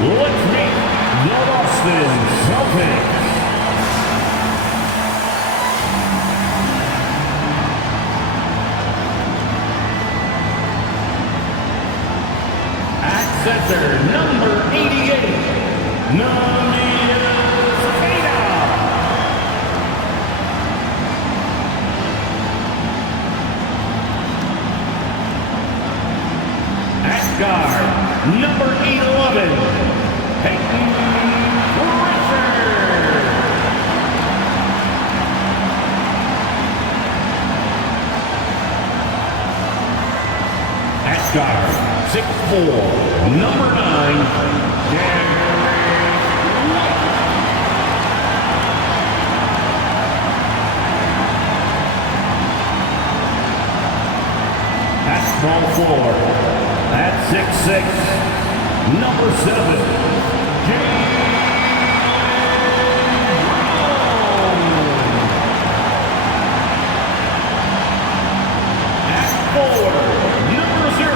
Let's meet the Boston Celtics. At center, number 88, Namias Queta. At guard, number 11, Peyton Pritchard. At guard, 6'4", number 9, at small forward, at 6'6", number 7, at forward, number 0,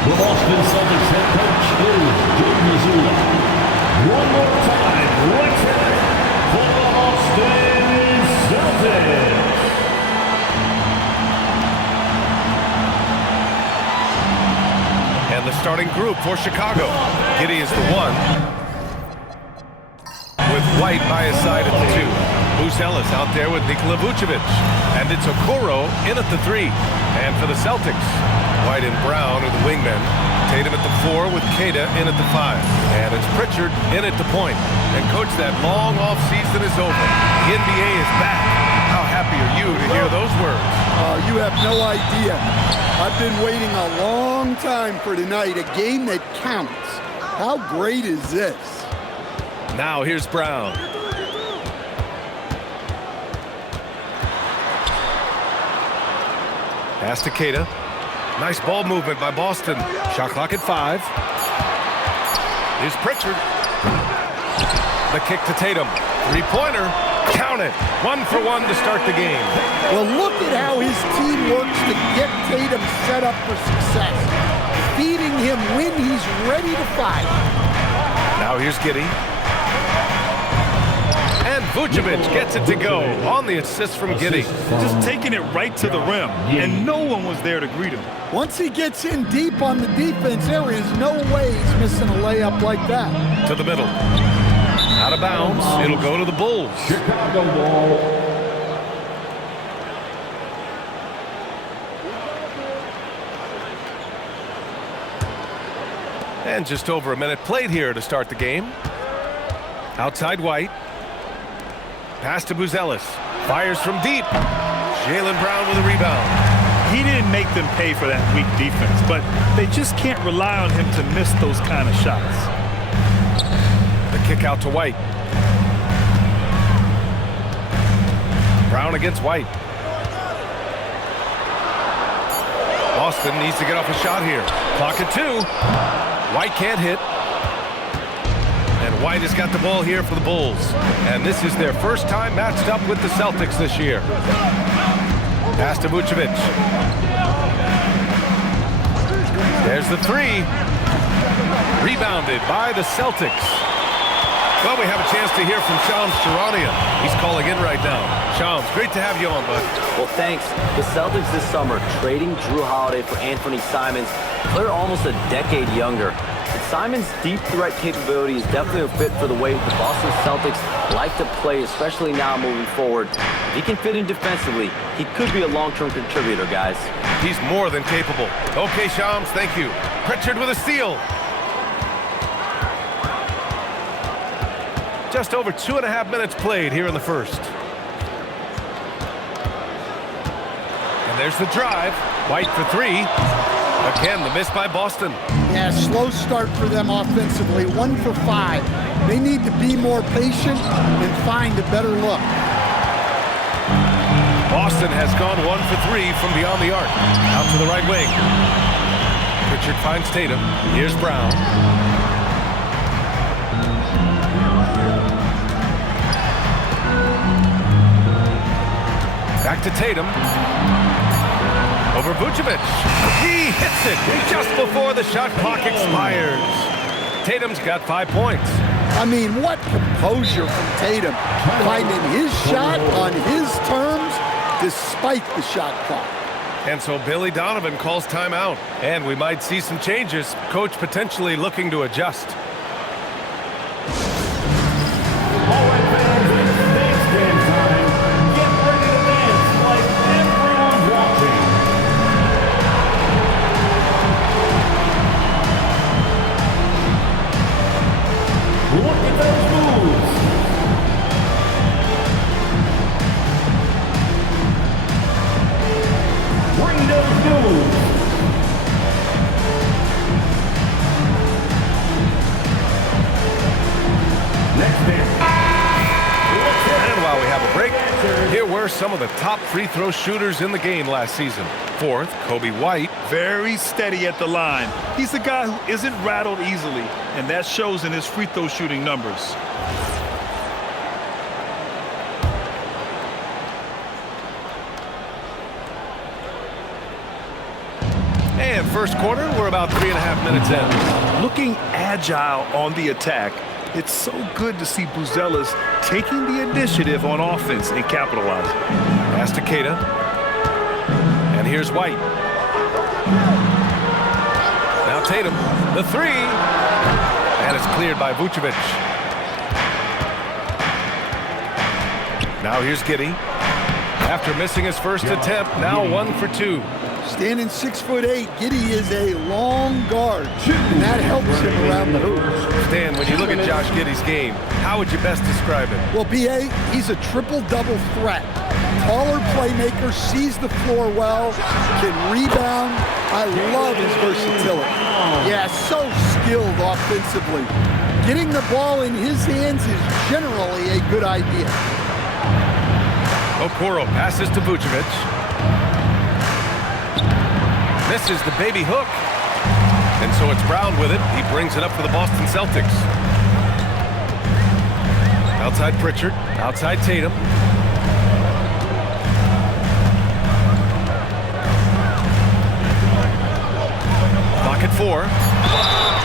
the Boston Celtics head coach is Jim Mazzulla. One more time, let's hear it for the Boston Celtics. And the starting group for Chicago. Giddey is the 1, with White by his side at the 2. Buzelis out there with Nikola Vucevic. And it's Okoro in at the 3. And for the Celtics, White and Brown are the wingmen. Tatum at the 4 with Queta in at the 5. And it's Pritchard in at the point. And coach, that long off season is over. The NBA is back. How happy are you to hear those words? You have no idea. I've been waiting a long time for tonight, a game that counts. How great is this? Now here's Brown. Pass to Queta. Nice ball movement by Boston. Shot clock at 5. Here's Pritchard. The kick to Tatum. Three-pointer. Count it. 1 for 1 to start the game. Well, look at how his team works to get Tatum set up for success. Feeding him when he's ready to fight. Now here's Giddey. And Vucevic gets it to go on the assist from Giddey. Just taking it right to the rim, and no one was there to greet him. Once he gets in deep on the defense, there is no way he's missing a layup like that. To the middle. Out of bounds. It'll go to the Bulls. Chicago ball. And just over a minute played here to start the game. Outside White. Pass to Buzelis. Fires from deep. Jaylen Brown with a rebound. He didn't make them pay for that weak defense, but they just can't rely on him to miss those kind of shots. The kick out to White. Brown against White. Boston needs to get off a shot here. Clock at 2. White can't hit. And White has got the ball here for the Bulls. And this is their first time matched up with the Celtics this year. Pass to Vucevic. There's the 3. Rebounded by the Celtics. Well, we have a chance to hear from Shams Charania. He's calling in right now. Shams, great to have you on, bud. Well, thanks. The Celtics this summer trading Drew Holiday for Anthony Simons. They're almost a decade younger. But Simons' deep threat capability is definitely a fit for the way the Boston Celtics like to play, especially now moving forward. If he can fit in defensively, he could be a long-term contributor, guys. He's more than capable. Okay, Shams, thank you. Pritchard with a steal. Just over 2.5 minutes played here in the first. And there's the drive. White for 3. Again, the miss by Boston. Yeah, slow start for them offensively. 1 for 5. They need to be more patient and find a better look. Boston has gone 1 for 3 from beyond the arc. Out to the right wing. Pritchard finds Tatum. Here's Brown. Back to Tatum. Over Vucevic. He hits it just before the shot clock expires. Tatum's got 5 points. I mean, what composure from Tatum, finding his shot on his terms despite the shot clock. And so Billy Donovan calls timeout, and we might see some changes. Coach potentially looking to adjust. All right, fans, it's dance game time. Get ready to dance like everyone's watching. Look at those moves. Bring those moves. Next dance. And while we have a break, here were some of the top free throw shooters in the game last season. Fourth, Kobe White. Very steady at the line. He's a guy who isn't rattled easily, and that shows in his free throw shooting numbers. And first quarter, we're about 3.5 minutes in. Looking agile on the attack, it's so good to see Buzelis taking the initiative on offense and capitalizing. Pass to Keita. And here's White. Now Tatum, the three. And it's cleared by Vucevic. Now here's Giddey. After missing his first attempt, now 1 for 2. Standing 6'8", Giddey is a long guard, and that helps him around the hoop. Stan, when you look at Josh Giddey's game, how would you best describe it? Well, B.A., he's a triple-double threat. Taller playmaker, sees the floor well, can rebound. I love his versatility. Yeah, so skilled offensively. Getting the ball in his hands is generally a good idea. Okoro passes to Vucevic. Misses the baby hook. And so it's Brown with it. He brings it up for the Boston Celtics. Outside Pritchard. Outside Tatum. Clock at 4.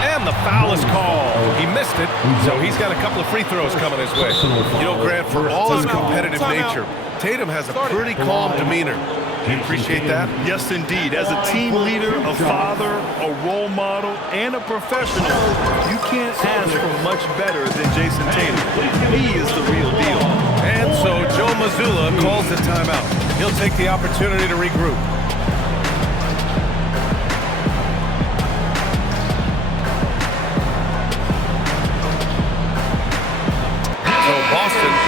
And the foul is called. He missed it, so he's got a couple of free throws coming his way. You know, Grant, for all his competitive nature, Tatum has a pretty calm demeanor. Do you appreciate that? Yes, indeed. As a team leader, a father, a role model, and a professional, you can't ask for much better than Jason Tatum. He is the real deal. And so Joe Mazzulla calls the timeout. He'll take the opportunity to regroup.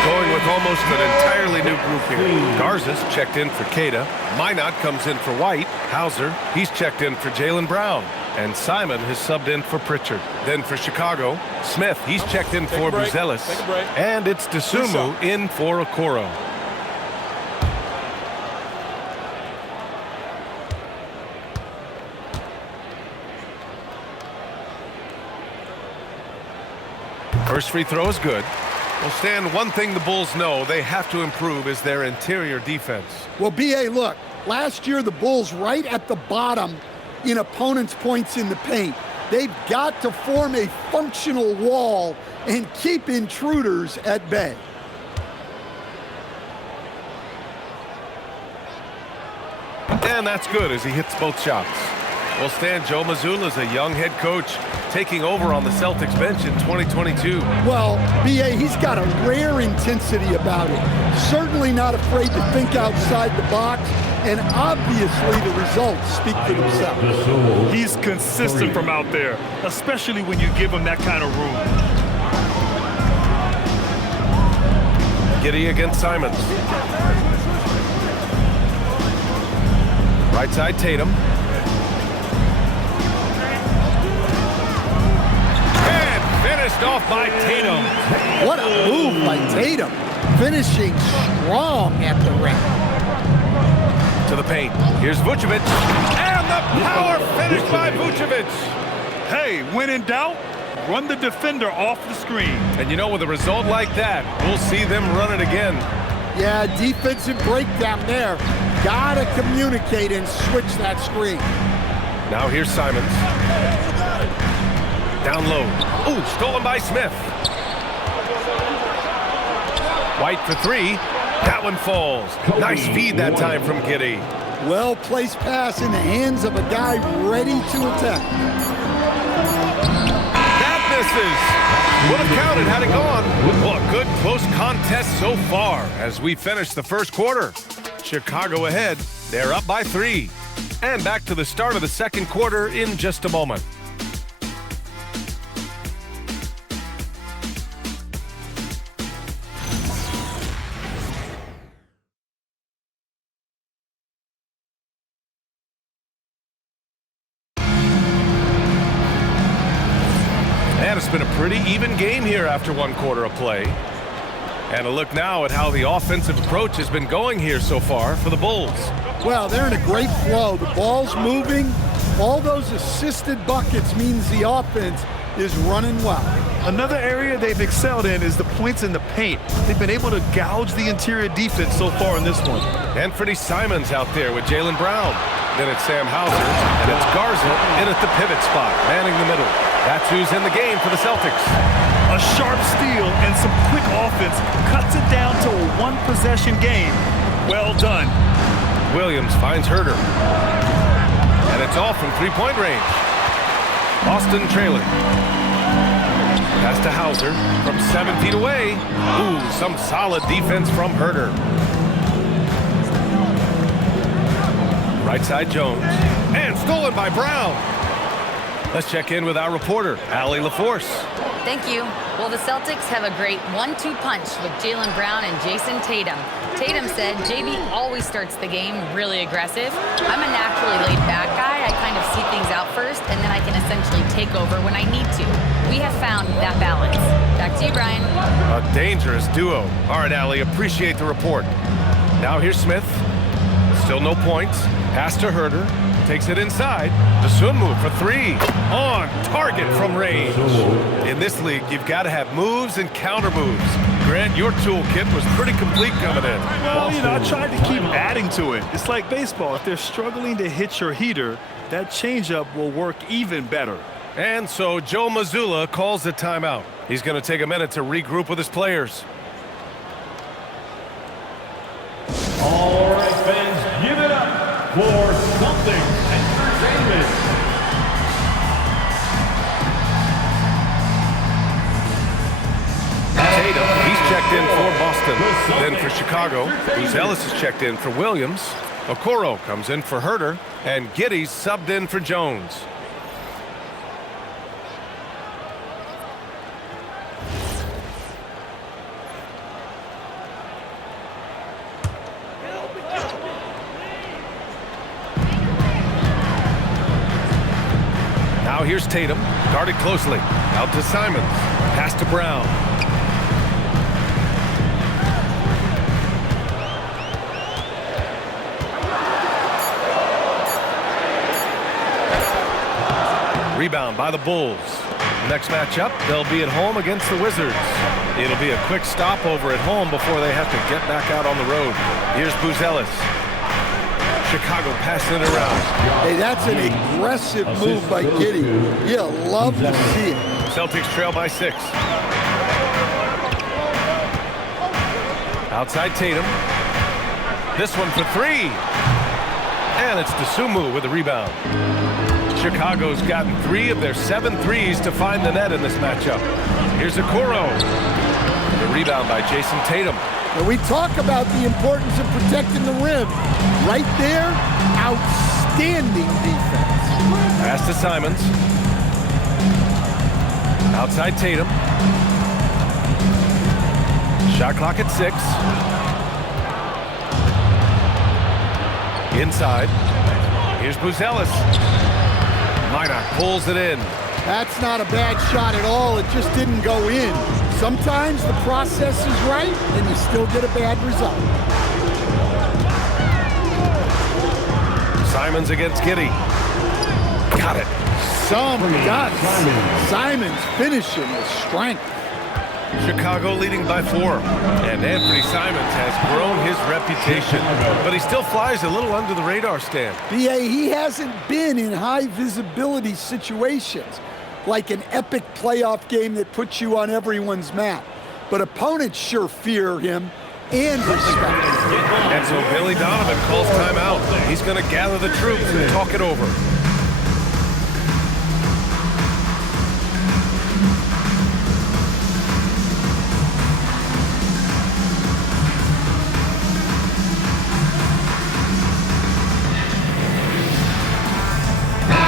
Going with almost an entirely new group here. Garza's checked in for Keita. Minot comes in for White. Hauser, he's checked in for Jaylen Brown. And Simon has subbed in for Pritchard. Then for Chicago, Smith, he's checked in for Buzelis. And it's Dosunmu in for Okoro. First free throw is good. Well, Stan, one thing the Bulls know they have to improve is their interior defense. Well, B.A., look, last year the Bulls right at the bottom in opponents' points in the paint. They've got to form a functional wall and keep intruders at bay. And that's good as he hits both shots. Well, Stan, Joe Mazzulla is a young head coach taking over on the Celtics bench in 2022. Well, B.A., he's got a rare intensity about him. Certainly not afraid to think outside the box, and obviously the results speak for themselves. He's consistent from out there, especially when you give him that kind of room. Giddey against Simons. Right side Tatum. Finished off by Tatum. What a move by Tatum. Finishing strong at the rim. To the paint. Here's Vucevic. And the power finish by Vucevic. Hey, when in doubt, run the defender off the screen. And you know, with a result like that, we'll see them run it again. Yeah, defensive breakdown there. Gotta communicate and switch that screen. Now here's Simons. Down low. Ooh, stolen by Smith. White for three. That one falls. Nice feed that time from Giddey. Well-placed pass in the hands of a guy ready to attack. That misses. Would have counted had it gone. Well, a good close contest so far as we finish the first quarter. Chicago ahead. They're up by 3. And back to the start of the second quarter in just a moment. And it's been a pretty even game here after one quarter of play. And a look now at how the offensive approach has been going here so far for the Bulls. Well, they're in a great flow. The ball's moving. All those assisted buckets means the offense is running well. Another area they've excelled in is the points in the paint. They've been able to gouge the interior defense so far in this one. Anthony Simons out there with Jaylen Brown. Then it's Sam Hauser, and it's Garza in at the pivot spot, manning the middle. That's who's in the game for the Celtics. A sharp steal and some quick offense cuts it down to a one-possession game. Well done. Williams finds Herter. And it's off from three-point range. Boston trailing. Pass to Hauser from 7 feet away. Ooh, some solid defense from Herter. Right side Jones. And stolen by Brown. Let's check in with our reporter, Allie LaForce. Thank you. Well, the Celtics have a great 1-2 punch with Jaylen Brown and Jason Tatum. Tatum said JB always starts the game really aggressive. I'm a naturally laid-back guy. I kind of see things out first, and then I can essentially take over when I need to. We have found that balance. Back to you, Brian. A dangerous duo. All right, Allie, appreciate the report. Now here's Smith. Still no points. Pass to Herter. Takes it inside. The swim move for 3. On target from range. In this league, you've got to have moves and counter moves. Grant, your toolkit was pretty complete coming in. Well, I tried to keep adding to it. It's like baseball. If they're struggling to hit your heater, that changeup will work even better. And so Joe Mazzulla calls the timeout. He's going to take a minute to regroup with his players. All right, fans, give it up for Celtics Entertainment. Tatum, he's checked in for Boston. Then for Chicago, Ellis is checked in for Williams. Okoro comes in for Herter. And Giddey's subbed in for Jones. Now here's Tatum, guarded closely. Out to Simons. Pass to Brown. Rebound by the Bulls. Next matchup, they'll be at home against the Wizards. It'll be a quick stopover at home before they have to get back out on the road. Here's Ellis. Chicago passing it around. Hey, that's an aggressive move by Giddey. You'll love to see it. Celtics trail by 6. Outside Tatum. This one for 3. And it's Dosunmu with the rebound. Chicago's gotten 3 of their 7 threes to find the net in this matchup. Here's Okoro. The rebound by Jason Tatum. And we talk about the importance of protecting the rim. Right there, outstanding defense. Pass to Simons. Outside Tatum. Shot clock at 6. Inside. Here's Ellis. Minor pulls it in. That's not a bad shot at all. It just didn't go in. Sometimes the process is right, and you still get a bad result. Simons against Giddey. Got it. Some guts. Simons finishing with strength. Chicago leading by 4. And Anthony Simons has grown his reputation, but he still flies a little under the radar, Stan. BA, he hasn't been in high visibility situations, like an epic playoff game that puts you on everyone's map. But opponents sure fear him and respect him. And so Billy Donovan calls timeout. He's going to gather the troops and talk it over.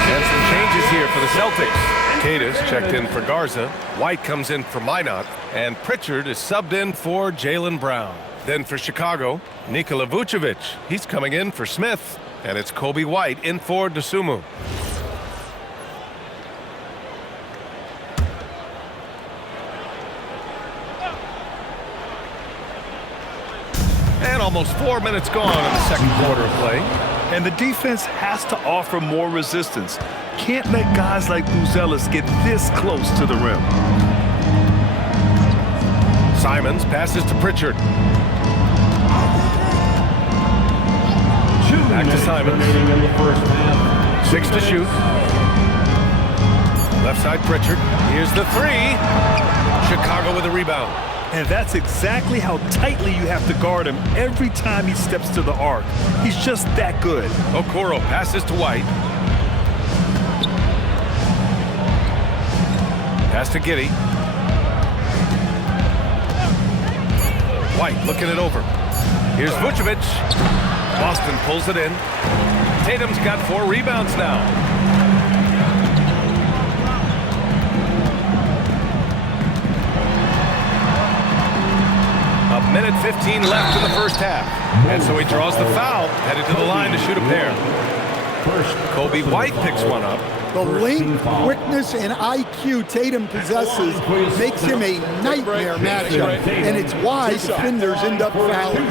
And some changes here for the Celtics. Cadis checked in for Garza. White comes in for Minot. And Pritchard is subbed in for Jaylen Brown. Then for Chicago, Nikola Vucevic. He's coming in for Smith. And it's Kobe White in for Dosunmu. And almost 4 minutes gone in the second quarter of play. And the defense has to offer more resistance. Can't let guys like Buzelis get this close to the rim. Simons passes to Pritchard. Back to Simons. 6 to shoot. Left side Pritchard. Here's the 3. Chicago with a rebound. And that's exactly how tightly you have to guard him every time he steps to the arc. He's just that good. Okoro passes to White. Pass to Giddey. White looking it over. Here's Vucevic. Boston pulls it in. Tatum's got 4 rebounds now. A minute 15 left in the first half. And so he draws the foul, headed to the line to shoot a pair. Kobe White picks one up. The length, quickness, and IQ Tatum possesses makes him a nightmare matchup, and it's why defenders end up fouling.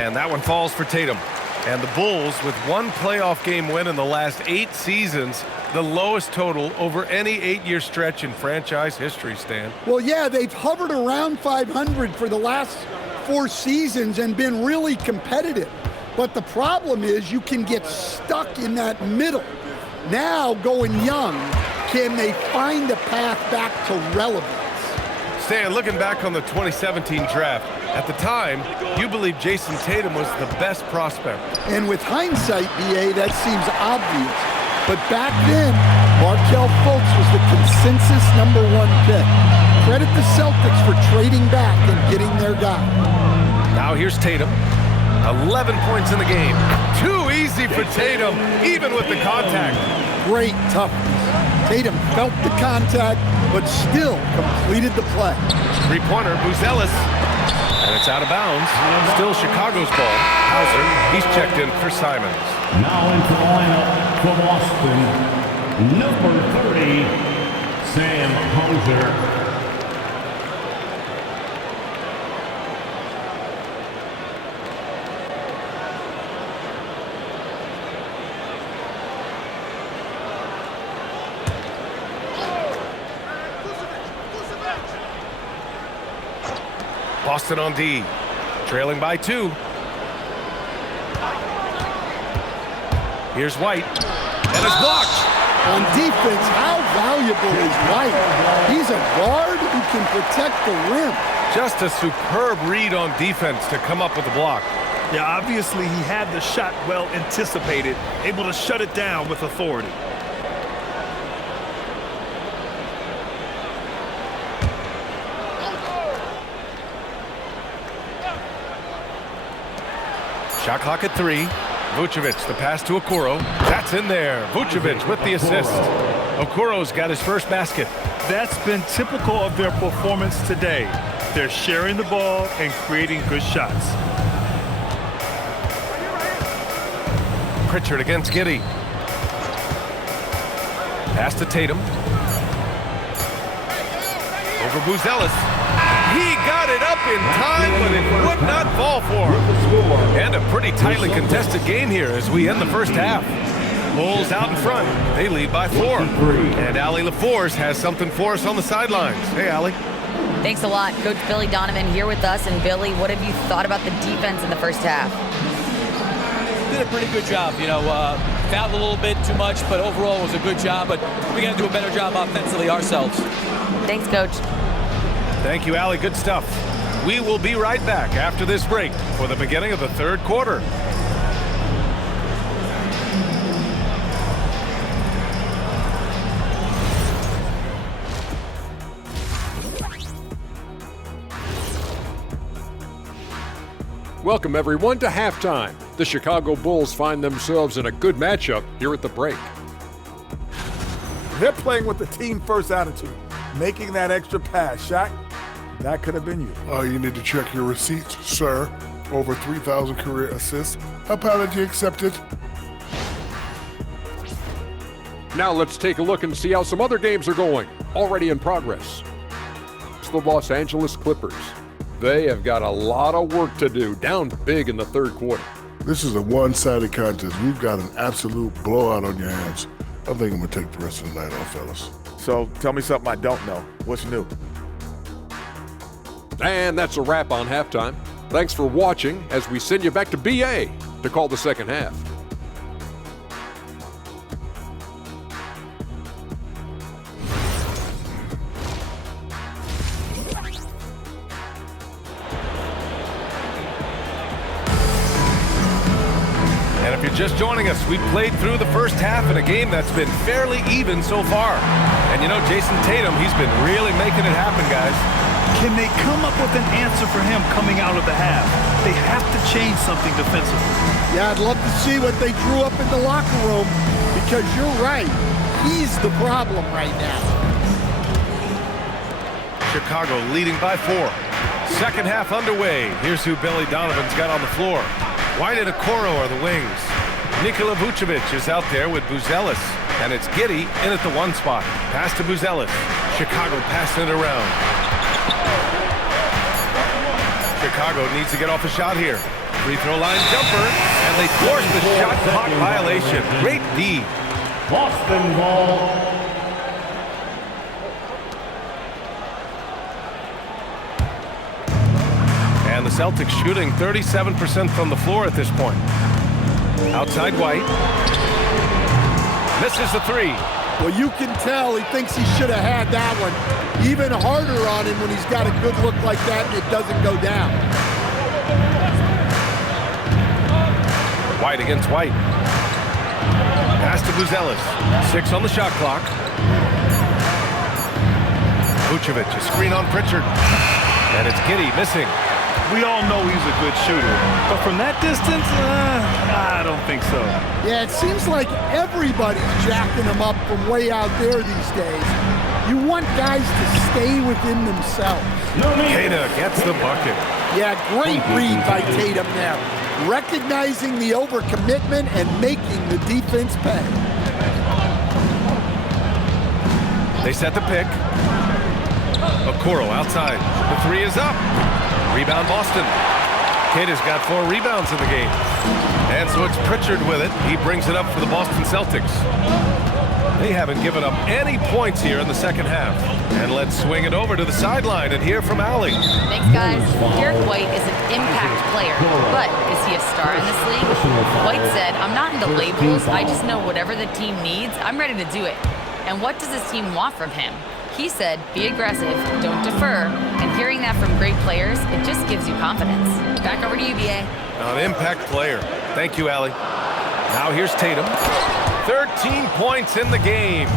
And that one falls for Tatum. And the Bulls, with 1 playoff game win in the last 8 seasons, the lowest total over any 8-year stretch in franchise history, Stan. Well, yeah, they've hovered around 500 for the last 4 seasons and been really competitive. But the problem is you can get stuck in that middle. Now, going young, can they find a path back to relevance? Stan, looking back on the 2017 draft, at the time, you believed Jason Tatum was the best prospect. And with hindsight, BA, that seems obvious. But back then, Markelle Fultz was the consensus #1 pick. Credit the Celtics for trading back and getting their guy. Now here's Tatum. 11 points in the game. Too easy for Tatum, even with the contact. Great toughness. Tatum felt the contact, but still completed the play. Three-pointer, Buzelis. And it's out of bounds. Still Chicago's ball. Hauser, he's checked in for Simons. Now into the lineup for Boston, number 30, Sam Hauser. Boston on D, trailing by 2. Here's White, and it's blocked. On defense, how valuable is White? He's a guard who can protect the rim. Just a superb read on defense to come up with the block. Yeah, obviously he had the shot well anticipated, able to shut it down with authority. Shot clock at 3. Vucevic, the pass to Okoro. That's in there. Vucevic with the assist. Okoro's got his first basket. That's been typical of their performance today. They're sharing the ball and creating good shots. Pritchard against Giddey. Pass to Tatum. Over Buzelis. He got it up in time, but it would not fall for him. And a pretty tightly contested game here as we end the first half. Bulls out in front. They lead by 4. And Allie LaForce has something for us on the sidelines. Hey, Allie. Thanks a lot. Coach Billy Donovan here with us. And Billy, what have you thought about the defense in the first half? Did a pretty good job. Fouled a little bit too much, but overall it was a good job. But we got to do a better job offensively ourselves. Thanks, Coach. Thank you, Allie. Good stuff. We will be right back after this break for the beginning of the third quarter. Welcome, everyone, to halftime. The Chicago Bulls find themselves in a good matchup here at the break. They're playing with the team-first attitude, making that extra pass. Shaq, that could have been you. You need to check your receipts, sir. Over 3,000 career assists. Apology accepted. Now let's take a look and see how some other games are going, already in progress. It's the Los Angeles Clippers. They have got a lot of work to do, down big in the third quarter. This is a one-sided contest. We've got an absolute blowout on your hands. I think I'm going to take the rest of the night off, fellas. So tell me something I don't know. What's new? And that's a wrap on halftime. Thanks for watching as we send you back to BA to call the second half. And if you're just joining us, we played through the first half in a game that's been fairly even so far. And Jason Tatum, he's been really making it happen, guys. Can they come up with an answer for him coming out of the half? They have to change something defensively. Yeah, I'd love to see what they drew up in the locker room, because you're right. He's the problem right now. Chicago leading by 4. Second half underway. Here's who Billy Donovan's got on the floor. White and Okoro are the wings. Nikola Vucevic is out there with Buzelis. And it's Giddey in at the 1 spot. Pass to Buzelis. Chicago passing it around. Chicago needs to get off a shot here. Free throw line jumper. And they force the shot clock violation. Great D. Boston ball. And the Celtics shooting 37% from the floor at this point. Outside White. Misses the 3. Well, you can tell he thinks he should have had that one. Even harder on him when he's got a good look like that and it doesn't go down. White against White. Pass to Buzelis. 6 on the shot clock. Vucevic, a screen on Pritchard. And it's Giddey missing. We all know he's a good shooter, but from that distance, I don't think so. Yeah, it seems like everybody's jacking him up from way out there these days. You want guys to stay within themselves. Tatum gets the bucket. Yeah, great read by Tatum there. Recognizing the overcommitment and making the defense pay. They set the pick. Okoro outside. The 3 is up. Rebound Boston. Tatum's got 4 rebounds in the game. And so it's Pritchard with it. He brings it up for the Boston Celtics. They haven't given up any points here in the second half. And let's swing it over to the sideline and hear from Allie. Thanks, guys. Derek White is an impact player, but is he a star in this league? White said, "I'm not into labels. I just know whatever the team needs, I'm ready to do it. And what does this team want from him?" He said, "Be aggressive, don't defer." And hearing that from great players, it just gives you confidence. Back over to you, BA. An impact player. Thank you, Allie. Now here's Tatum. 13 points in the game.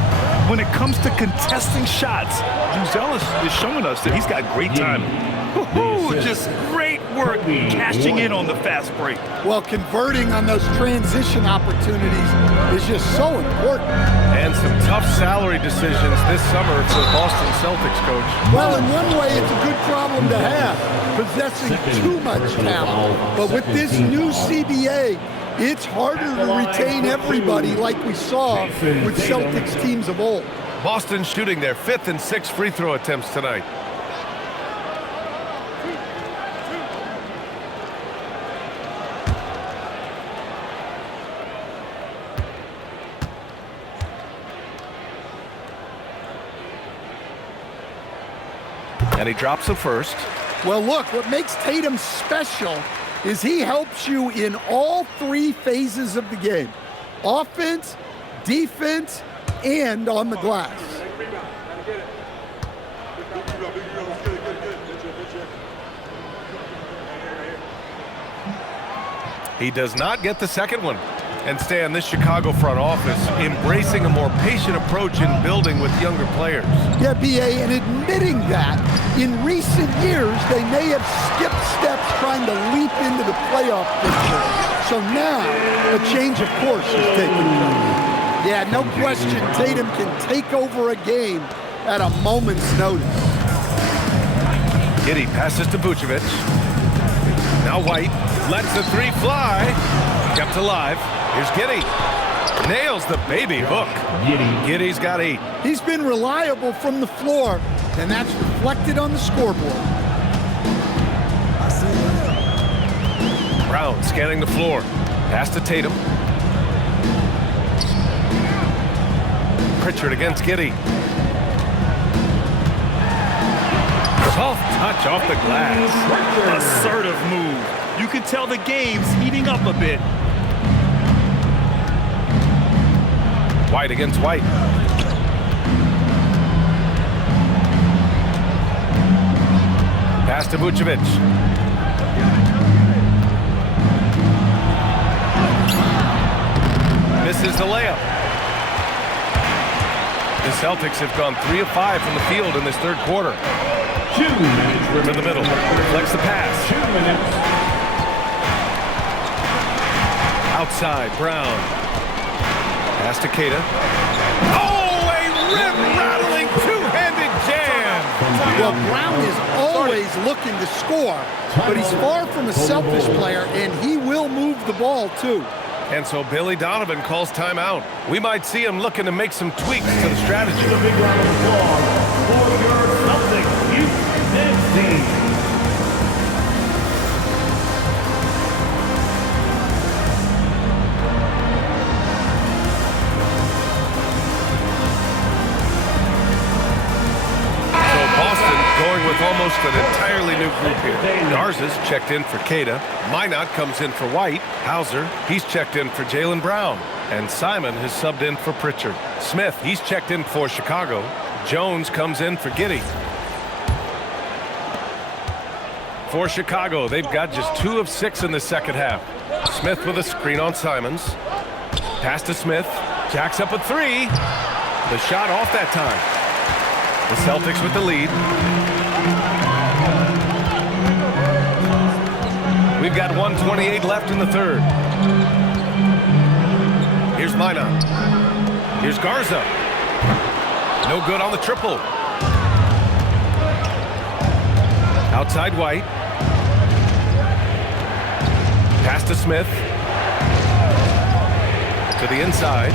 When it comes to contesting shots, Buzelis is showing us that he's got great timing. Just great work cashing in on the fast break. Well, converting on those transition opportunities is just so important. And some tough salary decisions this summer for the Boston Celtics, Coach. Well, in one way, it's a good problem to have, possessing too much talent. But with this new CBA, it's harder to retain everybody like we saw with Celtics teams of old. Boston shooting their 5th and 6th free throw attempts tonight. And he drops the first. Well, look, what makes Tatum special is he helps you in all three phases of the game. Offense, defense, and on the glass. He does not get the second one. And Stan, this Chicago front office embracing a more patient approach in building with younger players. Yeah, B.A., and admitting that in recent years they may have skipped steps trying to leap into the playoff picture. So now a change of course is taking place. Yeah, no question Tatum can take over a game at a moment's notice. Giddey passes to Vucevic. Now White lets the three fly. Kept alive. Here's Giddey. Nails the baby hook. Giddey's got 8. He's been reliable from the floor, and that's reflected on the scoreboard. Brown scanning the floor. Pass to Tatum. Pritchard against Giddey. Soft touch off the glass. Assertive move. You can tell the game's heating up a bit. White against White. Pass to Vucevic. Misses the layup. The Celtics have gone 3 of 5 from the field in this third quarter. 2 minutes To the middle. Deflects the pass. 2 minutes. Outside, Brown. Pass to Keita. Oh, a rim-rattling two-handed jam! Well, Brown is always looking to score, but he's far from a selfish player, and he will move the ball, too. And so Billy Donovan calls timeout. We might see him looking to make some tweaks to the strategy. A big round of applause for your Celtics youth team. With almost an entirely new group here. Garza's checked in for Keita. Minot comes in for White. Hauser, he's checked in for Jaylen Brown. And Simon has subbed in for Pritchard. Smith, he's checked in for Chicago. Jones comes in for Giddey. For Chicago, they've got just 2 of 6 in the second half. Smith with a screen on Simons. Pass to Smith. Jacks up a 3. The shot off that time. The Celtics with the lead. We've got 1:28 left in the third. Here's Minot. Here's Garza. No good on the triple. Outside White. Pass to Smith. To the inside.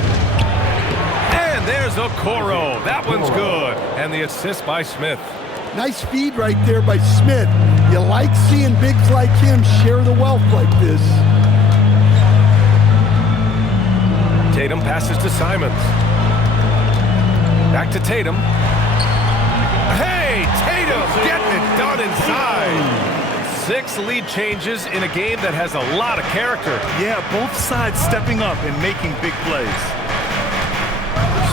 And there's Okoro. That one's good. And the assist by Smith. Nice feed right there by Smith. You like seeing bigs like him share the wealth like this. Tatum passes to Simons. Back to Tatum. Hey, Tatum getting it done inside. 6 lead changes in a game that has a lot of character. Yeah, both sides stepping up and making big plays.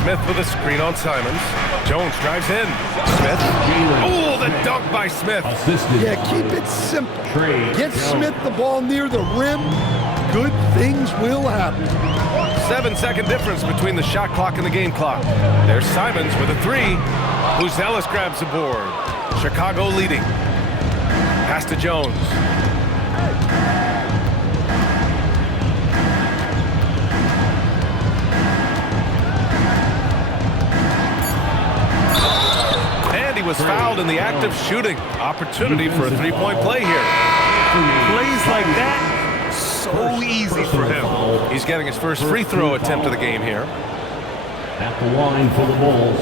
Smith with a screen on Simons. Jones drives in. Smith. Oh, the dunk by Smith. Yeah, keep it simple. Get Smith the ball near the rim. Good things will happen. 7-second difference between the shot clock and the game clock. There's Simons with a 3. Buzelis grabs the board. Chicago leading. Pass to Jones. Was fouled in the act of shooting. Opportunity for a 3-point play here. Plays like that, so easy for him. He's getting his first free throw attempt of the game here. At the line for the Bulls,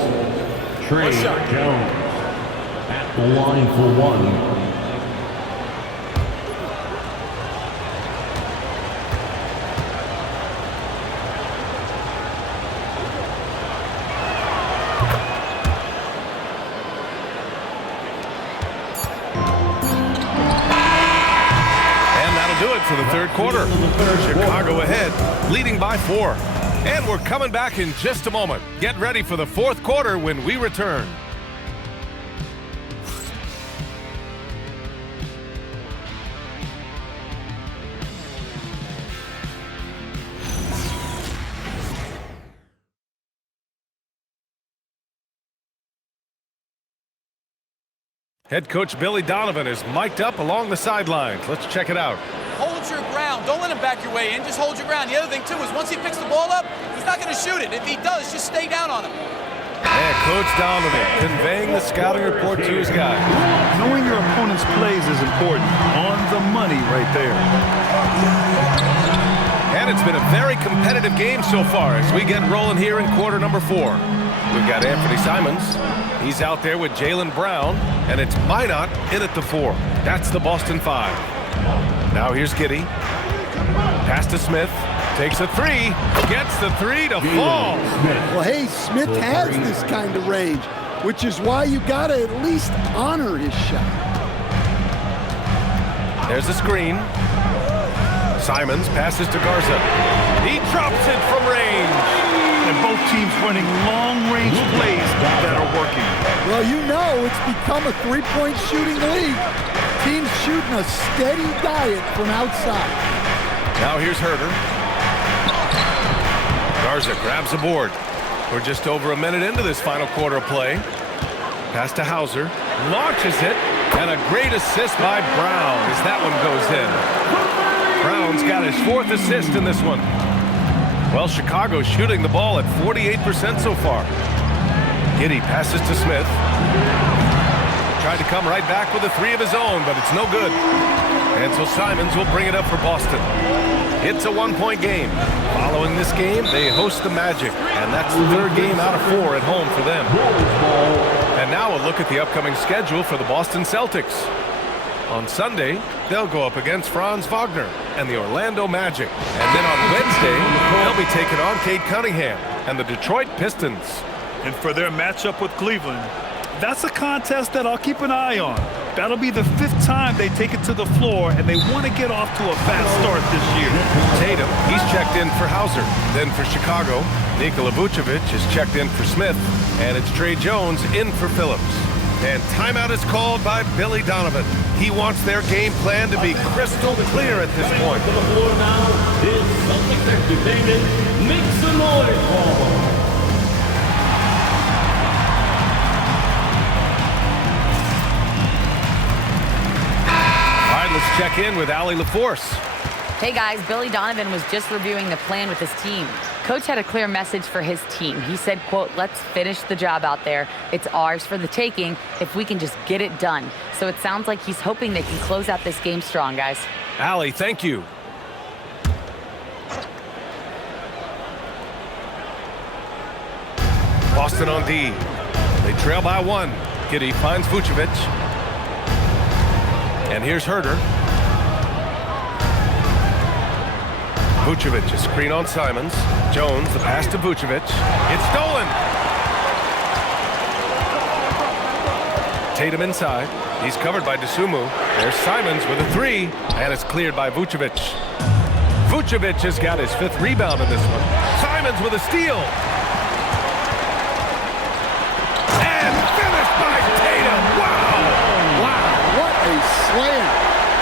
Trey Jones. At the line for 1. that'll do it for the third quarter. Chicago ahead, leading by 4. And we're coming back in just a moment. Get ready for the fourth quarter when we return. Head coach Billy Donovan is mic'd up along the sidelines. Let's check it out. Hold your ground. Don't let him back your way in. Just hold your ground. The other thing, too, is once he picks the ball up, he's not going to shoot it. If he does, just stay down on him. And Coach Donovan conveying the scouting report to his guys. Knowing your opponent's plays is important. On the money right there. And it's been a very competitive game so far as we get rolling here in quarter number 4. We've got Anthony Simons. He's out there with Jaylen Brown, and it's Minot in at the 4. That's the Boston 5. Now here's Giddey. Pass to Smith. Takes a 3. Gets the 3 to fall. Well, hey, Smith has this kind of range, which is why you got to at least honor his shot. There's the screen. Simons passes to Garza. He drops it from range. And both teams running long-range plays that are working. Well, you know it's become a three-point shooting league. Teams shooting a steady diet from outside. Now here's Herter. Garza grabs the board. We're just over a minute into this final quarter of play. Pass to Hauser. Launches it. And a great assist by Brown as that one goes in. Brown's got his 4th assist in this one. Well, Chicago's shooting the ball at 48% so far. Giddey passes to Smith. Tried to come right back with a 3 of his own, but it's no good. And so Simons will bring it up for Boston. It's a 1-point game. Following this game, they host the Magic, and that's the 3rd game out of 4 at home for them. And now a look at the upcoming schedule for the Boston Celtics. On Sunday, they'll go up against Franz Wagner and the Orlando Magic. And then on Wednesday, they'll be taking on Cade Cunningham and the Detroit Pistons. And for their matchup with Cleveland, that's a contest that I'll keep an eye on. That'll be the 5th time they take it to the floor, and they want to get off to a fast start this year. Tatum, he's checked in for Hauser. Then for Chicago, Nikola Vucevic is checked in for Smith. And it's Trey Jones in for Phillips. And timeout is called by Billy Donovan. He wants their game plan to be crystal clear at this point. To the floor now is Celtics entertainment. Make some noise for them. All right, let's check in with Allie LaForce. Hey guys, Billy Donovan was just reviewing the plan with his team. Coach had a clear message for his team. He said, quote, let's finish the job out there. It's ours for the taking if we can just get it done. So it sounds like he's hoping they can close out this game strong, guys. Allie, thank you. Boston on D. They trail by 1. Giddey finds Vucevic. And here's Herter. Vucevic, a screen on Simons. Jones, the pass to Vucevic. It's stolen. Tatum inside. He's covered by DeSumo. There's Simons with a 3, and it's cleared by Vucevic. Vucevic has got his 5th rebound in this one. Simons with a steal. And finished by Tatum. Wow. Wow, what a slam.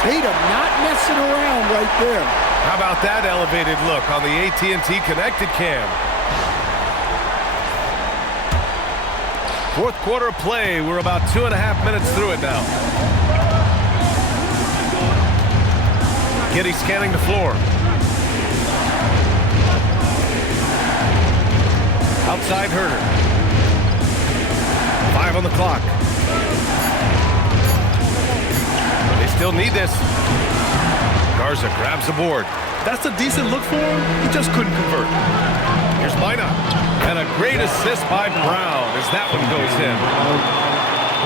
Tatum not messing around right there. How about that elevated look on the AT&T Connected Cam? Fourth quarter of play. We're about 2.5 minutes through it now. Giddey scanning the floor. Outside Herter. 5 on the clock. They still need this. Garza grabs the board. That's a decent look for him. He just couldn't convert. Here's Minot. And a great assist by Brown as that one goes in.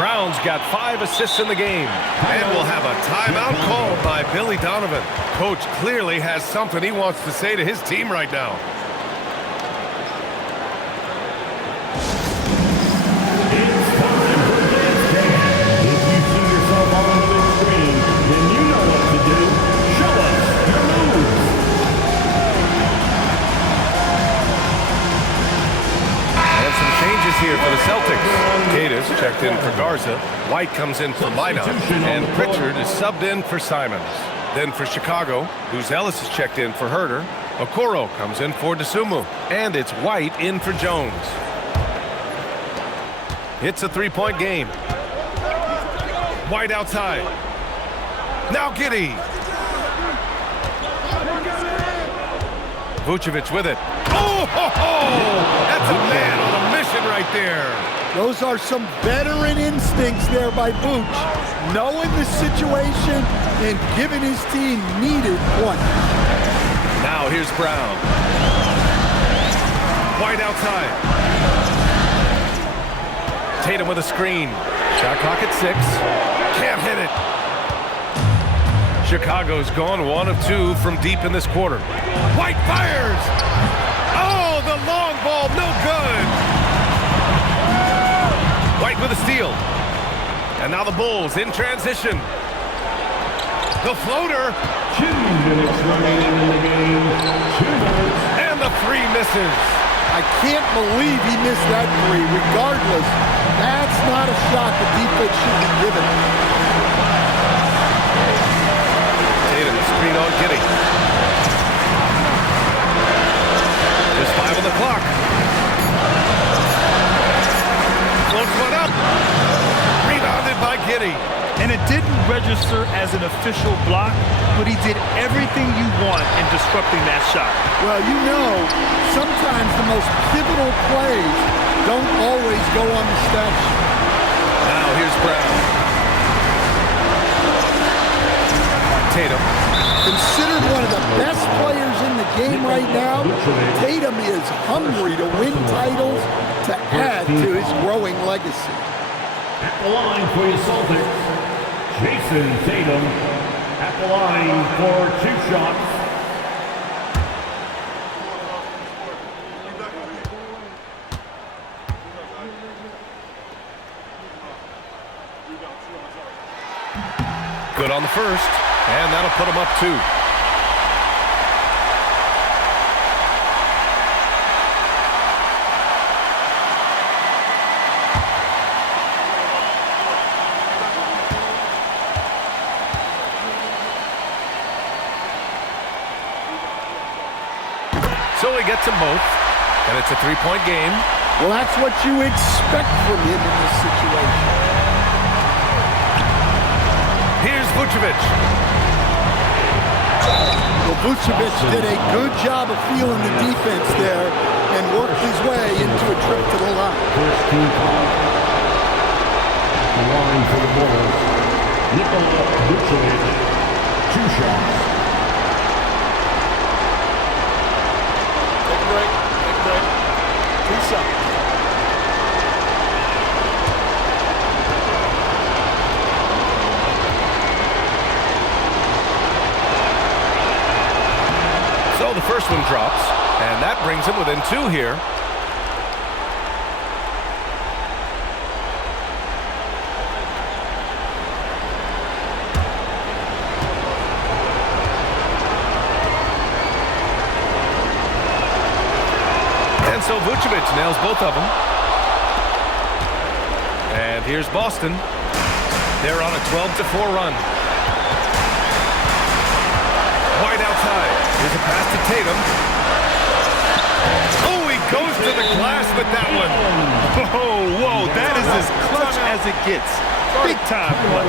Brown's got 5 assists in the game. And we'll have a timeout called by Billy Donovan. Coach clearly has something he wants to say to his team right now. It's time for Dance Dance. If you see yourself on the big screen, then you know what to do. Show us Gators checked in for Garza. White comes in for Minot. And Pritchard is subbed in for Simons. Then for Chicago, Booz Ellis is checked in for Herder. Okoro comes in for DeSumo. And it's White in for Jones. It's a three-point game. White outside. Now Giddey. Vucevic with it. Oh, ho, ho! That's a man on a mission right there. Those are some veteran instincts there by Vooch, knowing the situation and giving his team needed points. Now here's Brown. White outside. Tatum with a screen. Shot clock at 6. Can't hit it. Chicago's gone 1 of 2 from deep in this quarter. White fires! Oh, the long ball, no good! White with a steal. And now the Bulls in transition. The floater. 2 minutes remaining in the game. 2 minutes. And the 3 misses. I can't believe he missed that 3. Regardless, that's not a shot the defense should be given. Tatum, screen on Giddey. There's 5 on the clock. Floats one up. Rebounded by Giddey. And it didn't register as an official block, but he did everything you want in disrupting that shot. Well, you know, sometimes the most pivotal plays don't always go on the stat sheet. Now here's Brown. Tatum. Considered one of the best players in the game right now, Tatum is hungry to win titles to add to his growing legacy. At the line for your Celtics, Jason Tatum. At the line for 2 shots. Good on the first, and that'll put him up 2. So he gets them both, and it's a 3-point game. Well, that's what you expect from him in this situation. Here's Vucevic. Well, Vucevic did a good job of feeling the defense there and worked his way into a trip to the line. First team foul. The line for the Bulls. Nikola Vucevic. 2 shots. Take a break. 2 shots. So the first one drops, and that brings him within 2 here. And so Vucevic nails both of them. And here's Boston. They're on a 12-4 run. White outside. Here's a pass to Tatum. Oh, he goes to the glass with that one. Whoa, that is as clutch as it gets. Big time play.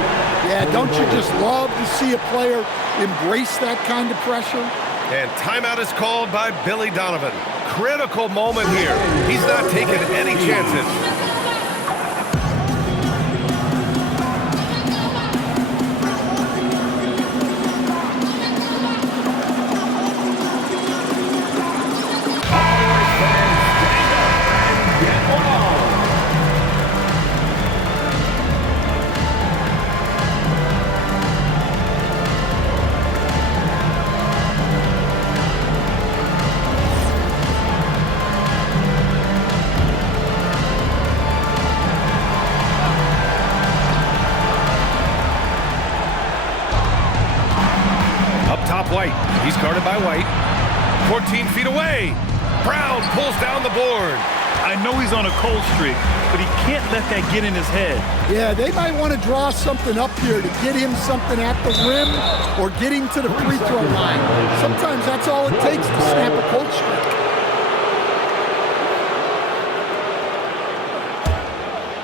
Yeah, don't you just love to see a player embrace that kind of pressure? And timeout is called by Billy Donovan. Critical moment here. He's not taking any chances. White. He's guarded by White. 14 feet away. Brown pulls down the board. I know he's on a cold streak, but he can't let that get in his head. Yeah, they might want to draw something up here to get him something at the rim or get him to the free throw line. Sometimes that's all it takes to snap a cold streak.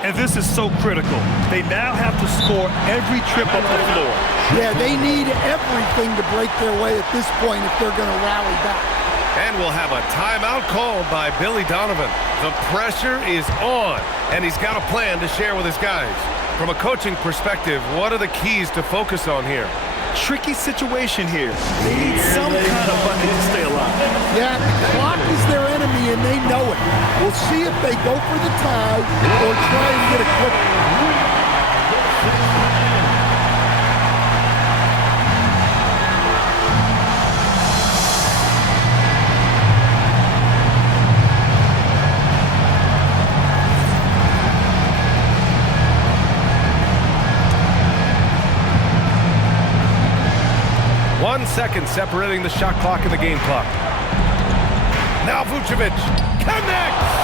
And this is so critical. They now have to score every trip up the floor. Yeah, they need everything to break their way at this point if they're going to rally back. And we'll have a timeout called by Billy Donovan. The pressure is on, and he's got a plan to share with his guys. From a coaching perspective, what are the keys to focus on here? Tricky situation here. They need some kind of bucket to stay alive. Yeah, the clock is their enemy, and they know it. We'll see if they go for the tie or try and get a quick one. Seconds separating the shot clock and the game clock. Now Vucevic connects!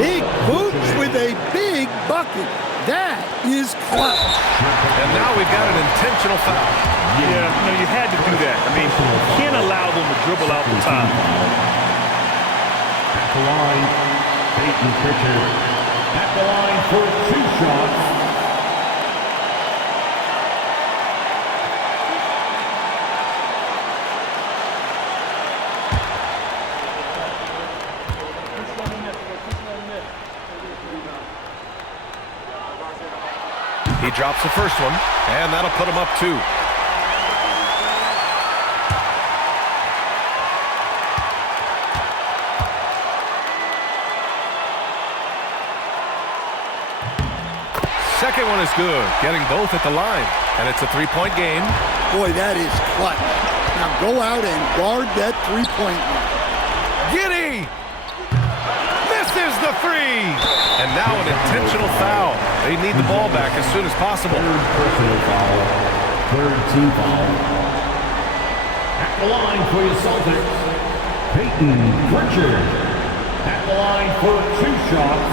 Big Vooch with a big bucket. That is clutch. And now we've got an intentional foul. Yeah, you had to do that. I mean, you can't allow them to dribble out the time. At the line, Peyton Pritchard. At the line for 2 shots. He drops the first one, and that'll put him up 2. Second one is good, getting both at the line, and it's a 3-point game. Boy, that is clutch. Now go out and guard that 3-point line. Giddy! Misses the 3! And now an intentional foul. They need the ball back as soon as possible. Third personal foul. Third team foul. At the line for your Celtics, Peyton Pritchard. At the line for 2 shots.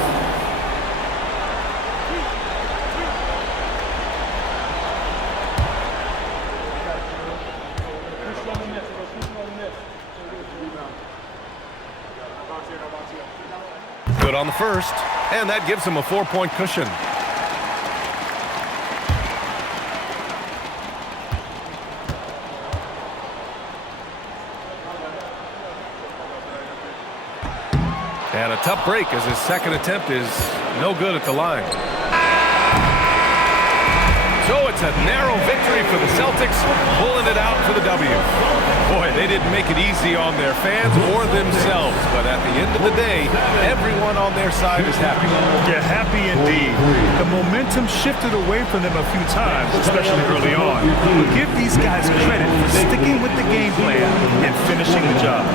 Good on the first, and that gives him a 4-point cushion. And a tough break as his second attempt is no good at the line. So it's a narrow victory for the Celtics, pulling it out for the W. Boy, they didn't make it easy on their fans or themselves, but at the end of the day, everyone on their side is happy. Yeah, happy indeed. The momentum shifted away from them a few times, especially early on. But give these guys credit for sticking with the game plan and finishing the job.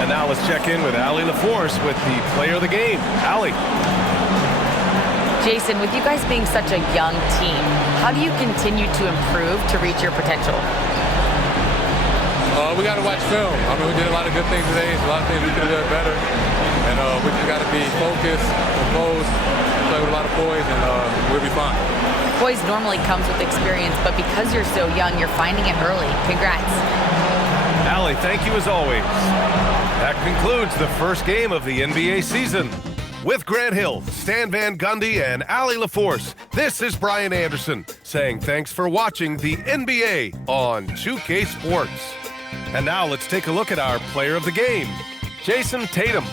And now let's check in with Allie LaForce with the player of the game. Allie. Jason, with you guys being such a young team, how do you continue to improve to reach your potential? We got to watch film. I mean, we did a lot of good things today. There's a lot of things we could have done better. And we just got to be focused, composed, play with a lot of poise, and we'll be fine. Poise normally comes with experience, but because you're so young, you're finding it early. Congrats. Allie, thank you as always. That concludes the first game of the NBA season. With Grant Hill, Stan Van Gundy, and Allie LaForce, this is Brian Anderson saying thanks for watching the NBA on 2K Sports. And now let's take a look at our player of the game, Jason Tatum.